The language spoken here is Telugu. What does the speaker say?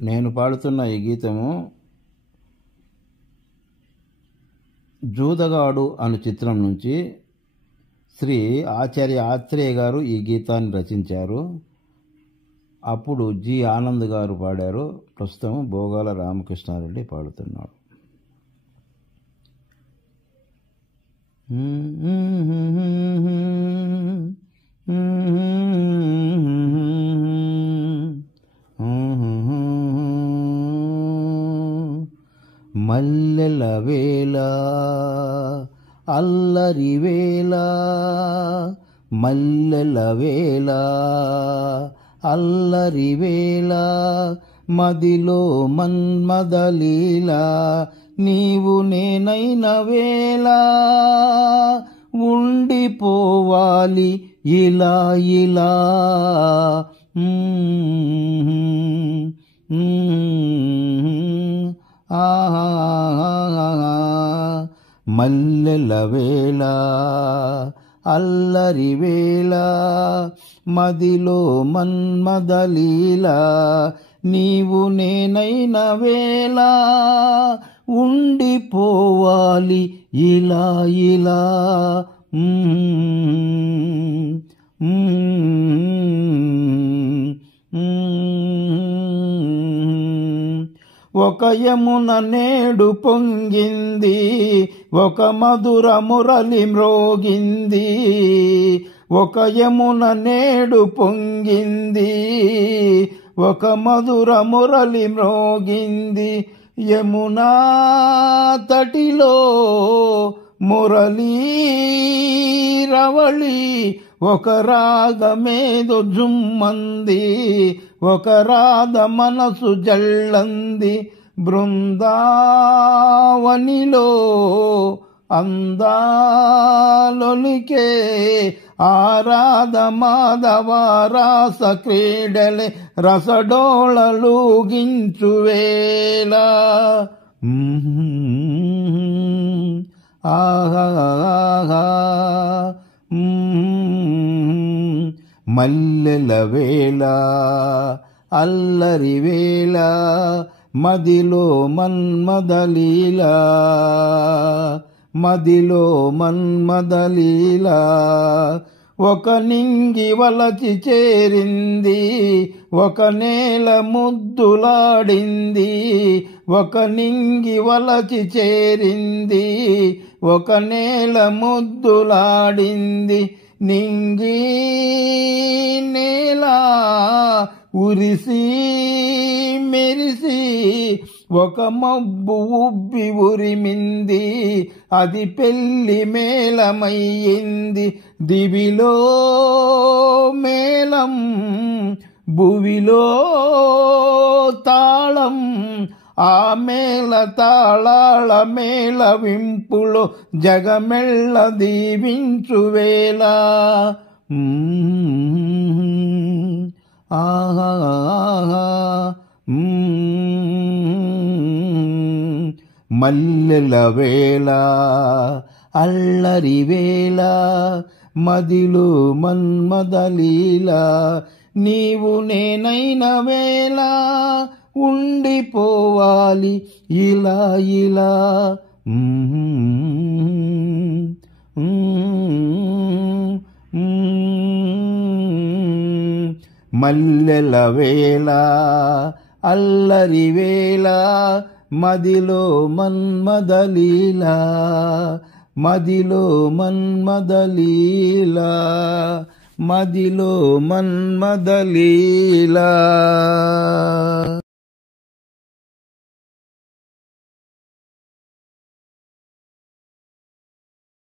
నేను పాడుతున్న ఈ గీతము జూదగాడు అను చిత్రం నుంచి శ్రీ ఆచార్య ఆత్రేయ గారు ఈ గీతాన్ని రచించారు. అప్పుడు జి ఆనంద్ గారు పాడారు. ప్రస్తుతం భోగాల రామకృష్ణారెడ్డి పాడుతున్నాడు. మల్లెల వేళ అల్లరి వేళ, మల్లెల వేళ అల్లరి వేళ, మదిలో మన్మదలీల, నీవు నేనైన వేళ, ఉండిపోవాలి ఇలా ఇలా. మల్లెల వేళ అల్లరి వేళ, మదిలో మన్మదలీల, నీవు నేనైన వేళ, ఉండిపోవాలి ఇలా ఇలా. ఒక యమున నేడు పొంగింది, ఒక మధుర మురళి మ్రోగింది. ఒక యమున నేడు పొంగింది, ఒక మధుర మురళి మ్రోగింది. యమునా తటిలో మురళీ రవళి, ఒక రాగమేదో జుమ్మంది, ఒక రాధ మనసు జల్లంది. బృందావనిలో అందాలొలికే, ఆరాధ మాధవ రాస క్రీడలే, రసడోళలూగించువేళ. ఆహా మల్లెల వేళ అల్లరి వేళ, మదిలో మన్మదలీల, మదిలో మన్మదలీల. ఒక నింగి వలచి చేరింది, ఒక నేల ముద్దులాడింది. ఒక నింగి వలచి చేరింది, ఒక నేల ముద్దులాడింది. నింగి నేల ఉరిసి మెరిసి, ఒక మబ్బు ఉబ్బి ఉరిమింది, అది పెళ్లి మేళమయ్యింది. దివిలో మేళం, భువిలో తాళం, ఆ మేళ తాళాళ మేళ వింపులో జగమెళ్ళ దీవించువేళ. ఆహా మల్లెల వేళ అల్లరి వేళ, మదిలో మన్మదలీల, నీవు నేనైన వేళ, ఉండిపోవాలి ఇలా ఇలా. మల్లెల వేళ అల్లరి వేళ, మదిలో మన్మదలీల, మదిలో మన్మదలీల, మదిలో మన్మదలీల.